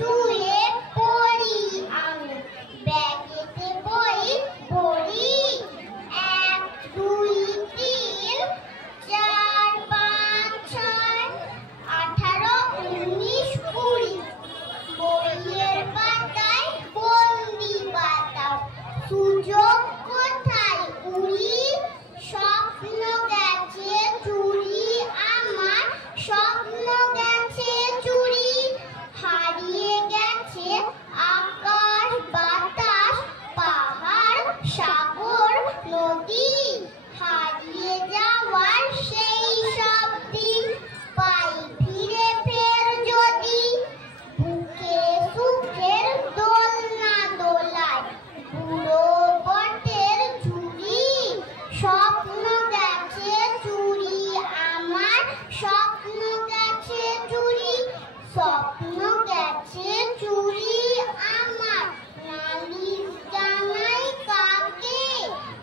টুয়ে পড়ি আমি, ব্যাগেতে বই পড়ি। 1 2 3 4 5 6 18 19 20 বইয়ের পাতায় বন্দি বাতাও, সুযোগ কোথায় উড়ি। স্বপ্ন গেছে চুরি আমার, স্বপ্ন গেছে চুরি। হারিয়ে গেছে আকাশ বাতাস, পাহাড় সাগর নদী। হারিয়ে যাওয়ার সেই সব দিন পাই ফিরে ফের যদি। বুকে সুখের দোলনা দোলায় বুড়ো বটের ঝুড়ি। স্বপ্ন গেছে চুরি আমার, স্বপ্ন গেছে চুরি। স্বপ্ন গেছে চুরি আমার, নালিশ জানাই কাকে।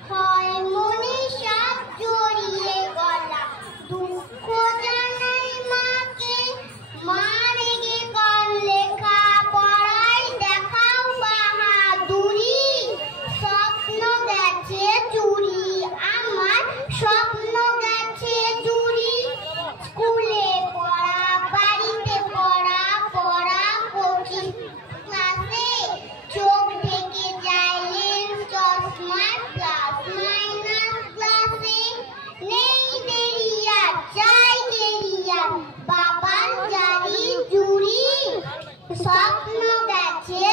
হয় মনে সাপ জড়িয়ে গলা, দুঃখ জানাই মাকে। মা রেগে গান লেখা পড়াই দেখাও বাহাদুরি। স্বপ্ন গেছে চুরি আমার, স্বপ্ন গেছে চুরি। স্কুলে পড়া বাড়িতে পড়া, পড়া কোচিং ক্লাসে চোখ ঢেকে যায় লেন্স চশমার প্লাস মাইনাস ক্লাসে। নেই দেরিয়া চাই দেরিয়া বাবার জারি জুড়ি। স্বপ্ন গেছে